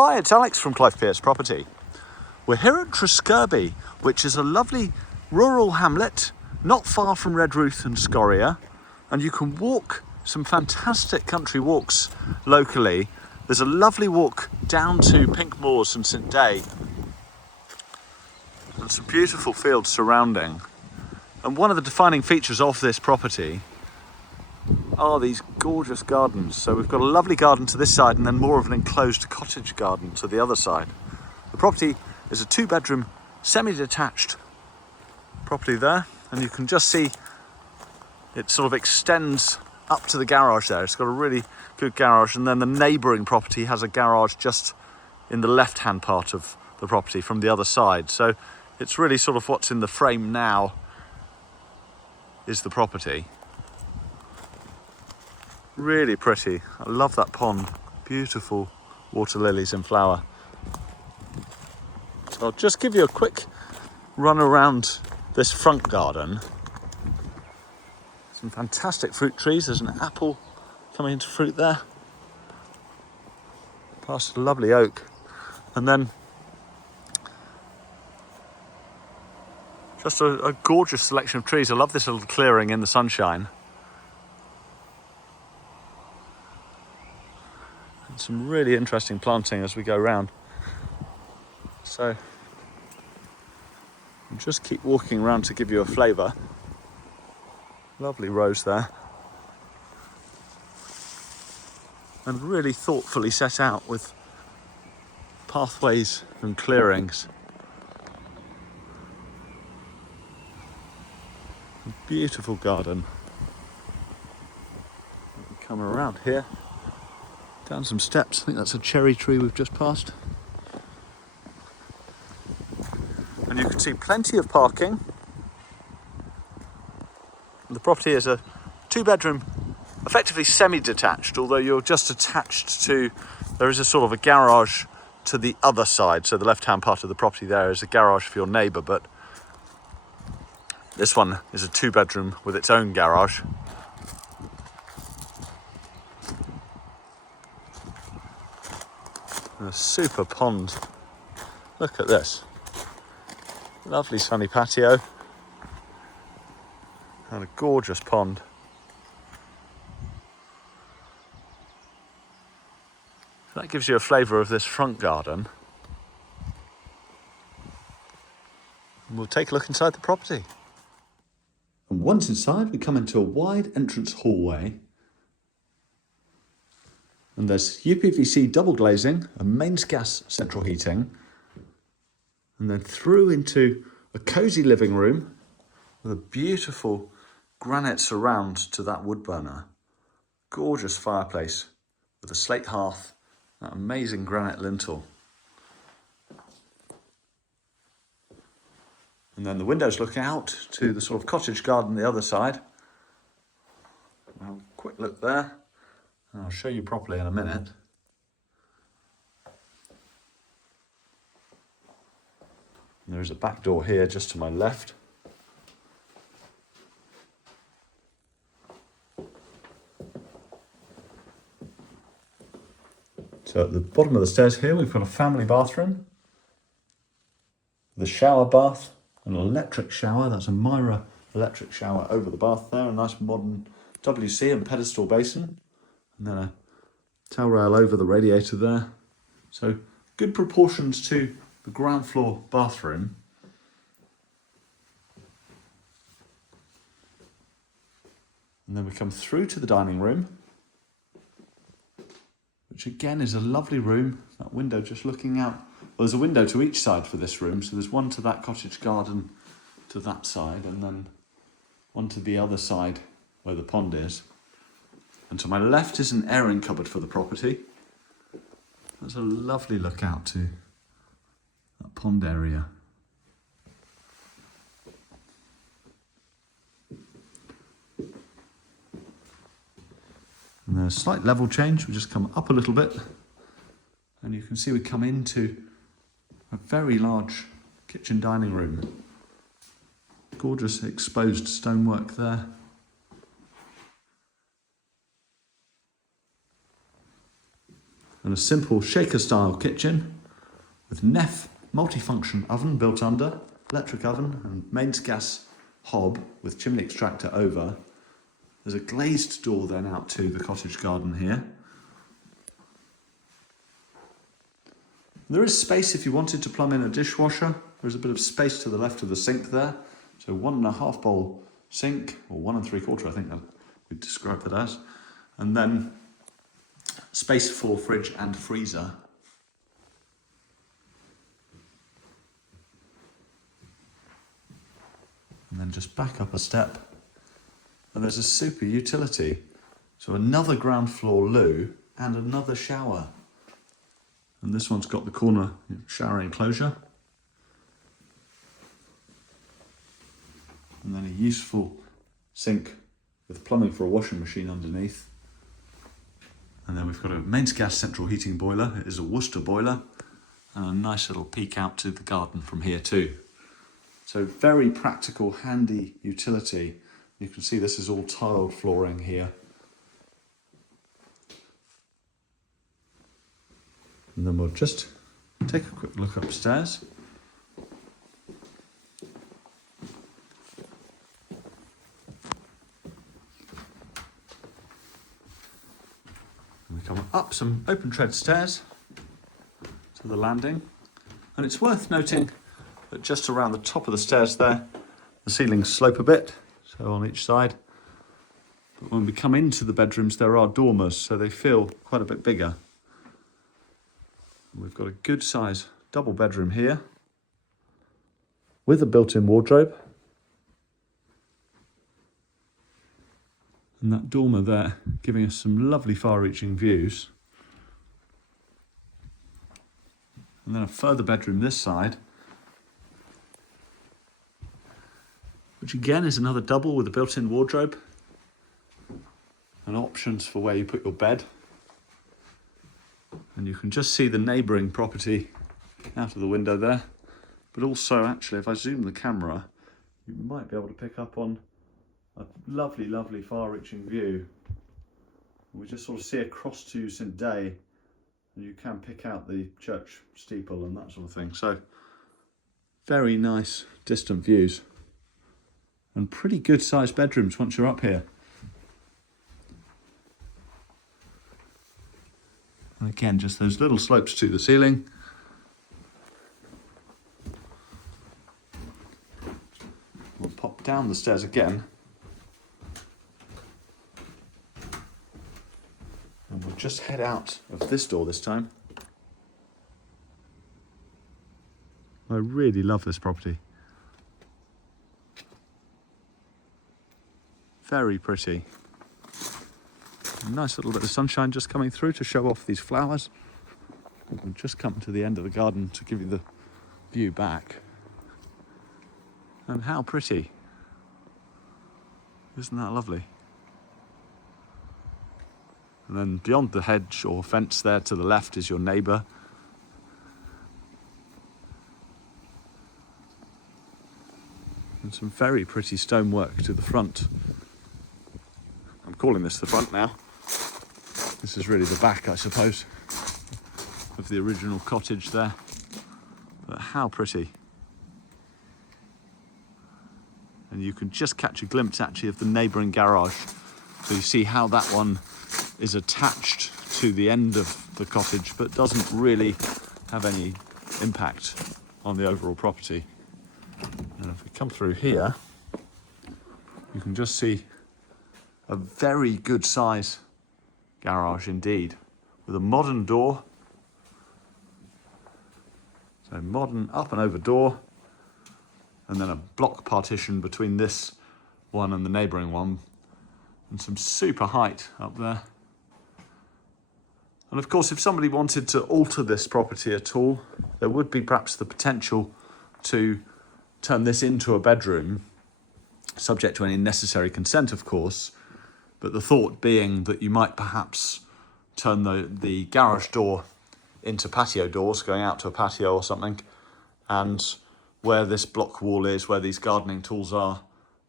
Hi, it's Alex from Clive Pierce Property. We're here at Treskerby, which is a lovely rural hamlet not far from Redruth and Scoria, and you can walk some fantastic country walks locally. There's a lovely walk down to Pink Moors and St Day, and some beautiful fields surrounding. And one of the defining features of this property are these gorgeous gardens. So we've got a lovely garden to this side and then more of an enclosed cottage garden to the other side. The property is a 2-bedroom semi-detached property there, and you can just see it sort of extends up to the garage there. It's got a really good garage, and then the neighbouring property has a garage just in the left-hand part of the property from the other side. So it's really sort of what's in the frame now is the property. Really pretty. I love that pond. Beautiful water lilies in flower. So I'll just give you a quick run around this front garden. Some fantastic fruit trees. There's an apple coming into fruit there. Past a lovely oak. And then just a gorgeous selection of trees. I love this little clearing in the sunshine. And some really interesting planting as we go around. So I'll just keep walking around to give you a flavour. Lovely rows there. And really thoughtfully set out with pathways and clearings. A beautiful garden. Come around here, down some steps. I think that's a cherry tree we've just passed. And you can see plenty of parking. The property is a 2-bedroom, effectively semi-detached, although you're just attached to, there is a sort of a garage to the other side. So the left-hand part of the property there is a garage for your neighbour, but this one is a 2-bedroom with its own garage. And a super pond. Look at this. Lovely sunny patio. And a gorgeous pond. That gives you a flavour of this front garden. And we'll take a look inside the property. And once inside, we come into a wide entrance hallway. And there's UPVC double glazing, a mains gas central heating, and then through into a cosy living room with a beautiful granite surround to that wood burner. Gorgeous fireplace with a slate hearth, that amazing granite lintel. And then the windows look out to the sort of cottage garden the other side. Have a quick look there. And I'll show you properly in a minute. And there's a back door here just to my left. So at the bottom of the stairs here, we've got a family bathroom, the shower bath, an electric shower. That's a Myra electric shower over the bath there, a nice modern WC and pedestal basin, and then a towel rail over the radiator there. So good proportions to the ground floor bathroom. And then we come through to the dining room, which again is a lovely room. That window just looking out. Well, there's a window to each side for this room. So there's one to that cottage garden to that side, and then one to the other side where the pond is. And to my left is an airing cupboard for the property. There's a lovely look out to that pond area. And there's a slight level change. We just come up a little bit, and you can see we come into a very large kitchen dining room. Gorgeous exposed stonework there. and a simple shaker-style kitchen with Neff multifunction oven built under, electric oven and mains gas hob with chimney extractor over. There's a glazed door then out to the cottage garden here. There is space if you wanted to plumb in a dishwasher. There's a bit of space to the left of the sink there. So 1.5 bowl sink, or 1 3/4, I think we'd describe that as. And then space for fridge and freezer. And then just back up a step. And there's a super utility. So another ground floor loo and another shower. And this one's got the corner shower enclosure. And then a useful sink with plumbing for a washing machine underneath. And then we've got a mains gas central heating boiler. It is a Worcester boiler. And a nice little peek out to the garden from here too. So very practical, handy utility. You can see this is all tiled flooring here. And then we'll just take a quick look upstairs. And we come up some open tread stairs to the landing. And it's worth noting that just around the top of the stairs there, the ceilings slope a bit, so on each side. But when we come into the bedrooms, there are dormers, so they feel quite a bit bigger. We've got a good size double bedroom here with a built-in wardrobe. And that dormer there giving us some lovely far-reaching views. And then a further bedroom this side, which again is another double with a built-in wardrobe and options for where you put your bed. And you can just see the neighbouring property out of the window there. But also, actually, if I zoom the camera, you might be able to pick up on a lovely, lovely far-reaching view. We just sort of see across to St Day, and you can pick out the church steeple and that sort of thing. So, very nice distant views. And pretty good sized bedrooms once you're up here. And again, just those little slopes to the ceiling. We'll pop down the stairs again. And we'll just head out of this door this time. I really love this property. Very pretty. A nice little bit of sunshine just coming through to show off these flowers. We'll just come to the end of the garden to give you the view back. And how pretty. Isn't that lovely? And then beyond the hedge or fence there to the left is your neighbour. And some very pretty stonework to the front. I'm calling this the front now. This is really the back, I suppose, of the original cottage there. But how pretty. And you can just catch a glimpse actually of the neighbouring garage. So you see how that one is attached to the end of the cottage, but doesn't really have any impact on the overall property. And if we come through here, you can just see a very good size garage indeed, with a modern door. So modern up and over door, and then a block partition between this one and the neighbouring one, and some super height up there. And of course, if somebody wanted to alter this property at all, there would be perhaps the potential to turn this into a bedroom, subject to any necessary consent, of course. But the thought being that you might perhaps turn the garage door into patio doors, going out to a patio or something, and where this block wall is, where these gardening tools are,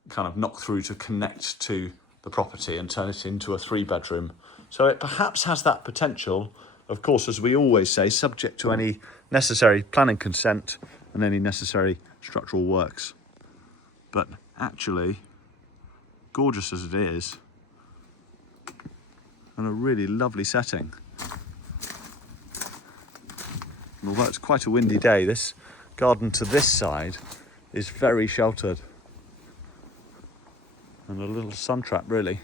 kind of knock through to connect to the property and turn it into a 3-bedroom. So it perhaps has that potential, Of course, as we always say, subject to any necessary planning consent and any necessary structural works. But actually, gorgeous as it is, and a really lovely setting. And although it's quite a windy day, this garden to this side is very sheltered. And a little sun trap, really.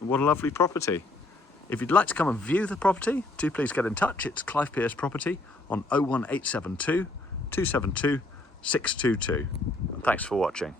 And what a lovely property. If you'd like to come and view the property, do please get in touch. It's Clive Pierce Property on 01872 272 622. And thanks for watching.